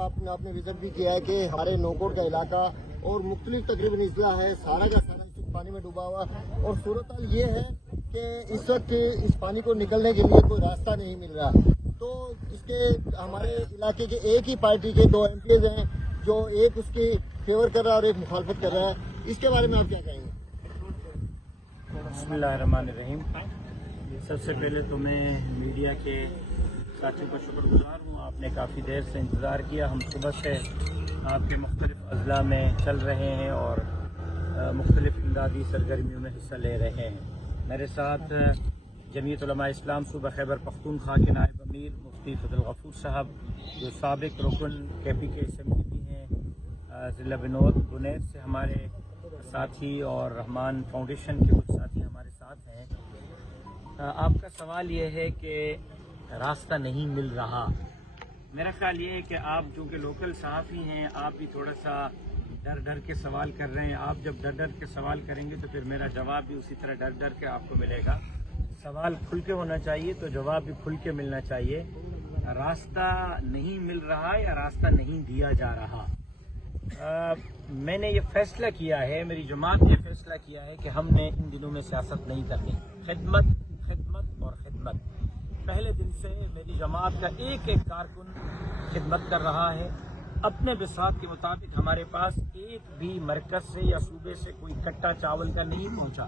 आपने विजिट भी किया है कि हमारे नौकोट का इलाका और मुख्तलिफ तकरीबन अजला है, सारा का सारा इस पानी में डूबा हुआ। और सूरत हाल ये है कि इस वक्त इस पानी को निकलने के लिए कोई रास्ता नहीं मिल रहा। तो इसके हमारे इलाके के एक ही पार्टी के 2 MPs हैं, जो एक उसकी फेवर कर रहा है और एक मुखालफत कर रहा है। इसके बारे में आप क्या कहेंगे? बिस्मिल्लाहिर्रहमानिर्रहीम। सबसे पहले तो मैं मीडिया के साथियों का शुक्रगुजार हूँ। आपने काफ़ी देर से इंतज़ार किया। हम सुबह से आपके मुख्तलिफ अजला में चल रहे हैं और मुख्तलिफ इमदादी सरगर्मियों में हिस्सा ले रहे हैं। मेरे साथ जमीयत उलमा इस्लाम सूबा खैबर पख्तूनख्वा के नायब अमीर मुफ्ती फजल गफूर साहब, जो साबिक रुकन KPK असेंबली भी हैं, ज़िला विनोद बुनेर से हमारे साथी, और रहमान फाउंडेशन के कुछ साथी हमारे साथ हैं। आपका सवाल ये है कि रास्ता नहीं मिल रहा। मेरा ख्याल ये है कि आप चूँकि लोकल सहाफ़ी हैं, आप भी थोड़ा सा डर डर के सवाल कर रहे हैं। आप जब डर डर के सवाल करेंगे तो फिर मेरा जवाब भी उसी तरह डर डर के आपको मिलेगा। सवाल खुल के होना चाहिए तो जवाब भी खुल के मिलना चाहिए। रास्ता नहीं मिल रहा या रास्ता नहीं दिया जा रहा। मैंने ये फैसला किया है, मेरी जमात ने फैसला किया है कि हमने इन दिनों में सियासत नहीं करनी। खिदमत, खिदमत और खिदमत। पहले दिन से मेरी जमात का एक एक कारकुन खिदमत कर रहा है। अपने बिसात के मुताबिक हमारे पास एक भी मरकज से या सूबे से कोई कट्टा चावल का नहीं पहुंचा,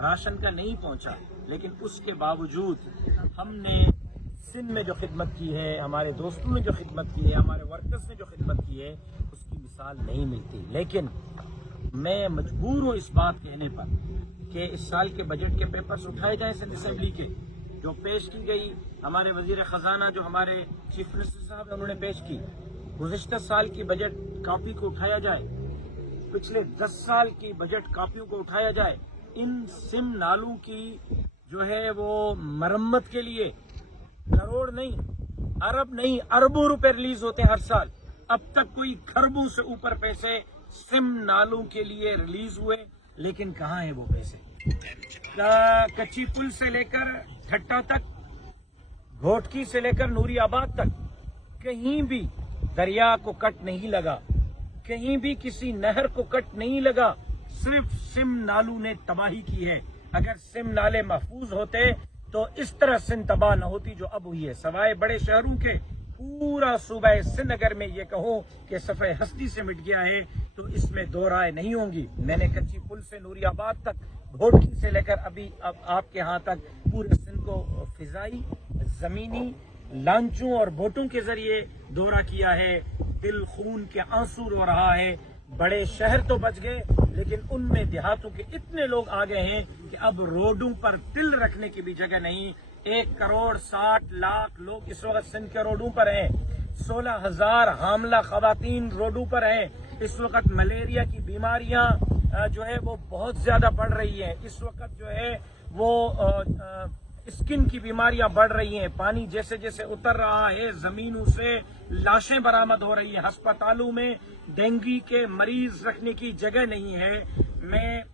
राशन का नहीं पहुंचा, लेकिन उसके बावजूद हमने सिंध में जो खिदमत की है, हमारे दोस्तों ने जो खिदमत की है, हमारे वर्कर्स ने जो खिदमत की है, उसकी मिसाल नहीं मिलती। लेकिन मैं मजबूर हूँ इस बात कहने पर कि इस साल के बजट के पेपर्स उठाए जाएं सिंध असेंबली के, जो पेश की गई। हमारे वजीर खजाना जो हमारे चीफ मिनिस्टर साहब उन्होंने पेश की, गुज़िश्ता साल की बजट कॉपी को उठाया जाए, पिछले 10 साल की बजट कॉपियों को उठाया जाए। इन सिम नालों की जो है वो मरम्मत के लिए करोड़ नहीं, अरब नहीं, अरबों रुपए रिलीज होते हैं हर साल। अब तक कोई खरबों से ऊपर पैसे सिम नालों के लिए रिलीज हुए, लेकिन कहाँ है वो पैसे? कच्ची पुल से लेकर ठट्टा तक, घोटकी से लेकर नूरियाबाद तक, कहीं भी दरिया को कट नहीं लगा, कहीं भी किसी नहर को कट नहीं लगा। सिर्फ सिम नालों ने तबाही की है। अगर सिम नाले महफूज होते तो इस तरह सिंध तबाह न होती जो अब हुई है। सवाए बड़े शहरों के पूरा सूबा सिंध अगर मैं ये कहूँ कि सफ़े हस्ती से मिट गया है तो इसमें दो राय नहीं होंगी। मैंने कच्ची पुल से नूरियाबाद तक, घोटकी से लेकर अभी अब आपके यहाँ तक पूरे सिंध को फिजाई, जमीनी, लांचों और बोटों के जरिए दौरा किया है। दिल खून के आंसू रो रहा है। बड़े शहर तो बच गए, लेकिन उनमें देहातों के इतने लोग आ गए हैं कि अब रोडों पर तिल रखने की भी जगह नहीं। 1,60,00,000 लोग इस वक्त सिंध के रोडों पर हैं। 16,000 हामला खवातीन रोडों पर हैं। इस वक्त मलेरिया की बीमारियां जो है वो बहुत ज्यादा बढ़ रही है। इस वक्त जो है वो स्किन की बीमारियां बढ़ रही हैं। पानी जैसे जैसे उतर रहा है, जमीनों से लाशें बरामद हो रही हैं। अस्पतालों में डेंगू के मरीज रखने की जगह नहीं है। मैं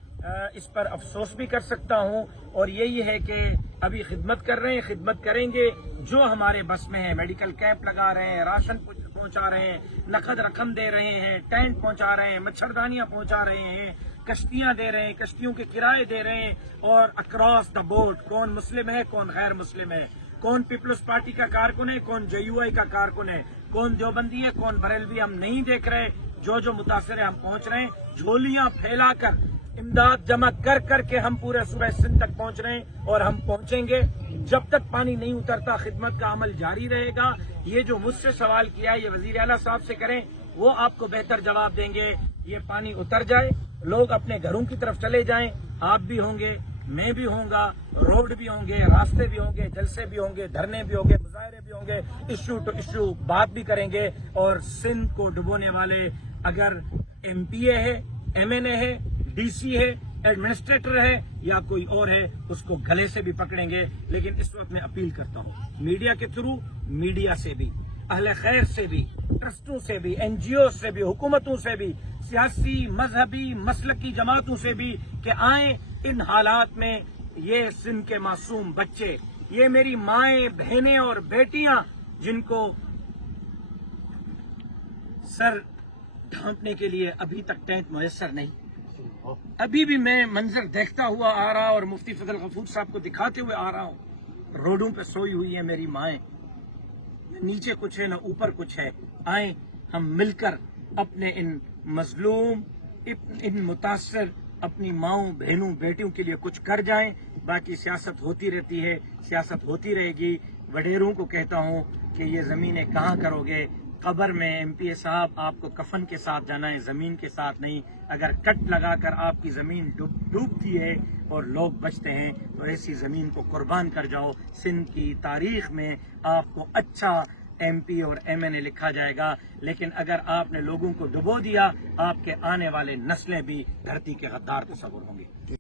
इस पर अफसोस भी कर सकता हूं, और यही है कि अभी खिदमत कर रहे हैं, खिदमत करेंगे जो हमारे बस में है। मेडिकल कैंप लगा रहे हैं, राशन पहुंचा रहे हैं, नकद रकम दे रहे हैं, टेंट पहुंचा रहे हैं, मच्छरदानियां पहुंचा रहे हैं, कश्तियां दे रहे हैं, कश्तियों के किराए दे रहे हैं। और अक्रॉस द बोर्ड कौन मुस्लिम है, कौन गैर मुस्लिम है, कौन पीपल्स पार्टी का कारकुन है, कौन JUI का कारकुन है, कौन देवबंदी है, कौन बरेलवी, हम नहीं देख रहे। जो जो मुतासर है हम पहुंच रहे हैं। झोलियां फैलाकर, इमदाद जमा कर करके हम पूरे सूबे सिंध तक पहुंच रहे हैं, और हम पहुंचेंगे। जब तक पानी नहीं उतरता खिदमत का अमल जारी रहेगा। ये जो मुझसे सवाल किया है ये वजीर आला साहब से करें, वो आपको बेहतर जवाब देंगे। ये पानी उतर जाए, लोग अपने घरों की तरफ चले जाएं। आप भी होंगे, मैं भी होऊंगा, रोड भी होंगे, रास्ते भी होंगे, जलसे भी होंगे, धरने भी होंगे, मुजाहरे भी होंगे, इश्यू टू इश्यू बात भी करेंगे। और सिंध को डुबोने वाले अगर MPA है, MNA है, DC है, एडमिनिस्ट्रेटर है या कोई और है, उसको गले से भी पकड़ेंगे। लेकिन इस वक्त मैं अपील करता हूं मीडिया के थ्रू, मीडिया से भी, अहले खैर से भी, ट्रस्टों से भी, NGO से भी, हुकूमतों से भी, सियासी मजहबी मसलकी जमातों से भी, कि आए इन हालात में ये सिंध के मासूम बच्चे, ये मेरी माएं, बहनें और बेटियां जिनको सर ढांपने के लिए अभी तक टेंट मुयस्सर नहीं। अभी भी मैं मंजर देखता हुआ आ रहा और मुफ्ती फजल गफूर साहब को दिखाते हुए आ रहा हूँ। रोडों पे सोई हुई है मेरी माएँ, नीचे कुछ है ना ऊपर कुछ है। आए हम मिलकर अपने इन मजलूम, इन मुतासर अपनी माओं, बहनों, बेटियों के लिए कुछ कर जाएं। बाकी सियासत होती रहती है, सियासत होती रहेगी। वडेरों को कहता हूँ कि ये ज़मीनें कहाँ करोगे, कब्र में एमपीए साहब आपको कफन के साथ जाना है, ज़मीन के साथ नहीं। अगर कट लगाकर आपकी ज़मीन डूबती है और लोग बचते हैं तो ऐसी ज़मीन को कुर्बान कर जाओ। सिंध की तारीख में आपको अच्छा एमपी और एमएनए लिखा जाएगा, लेकिन अगर आपने लोगों को डुबो दिया, आपके आने वाले नस्लें भी धरती के गद्दार तस्वुर होंगी।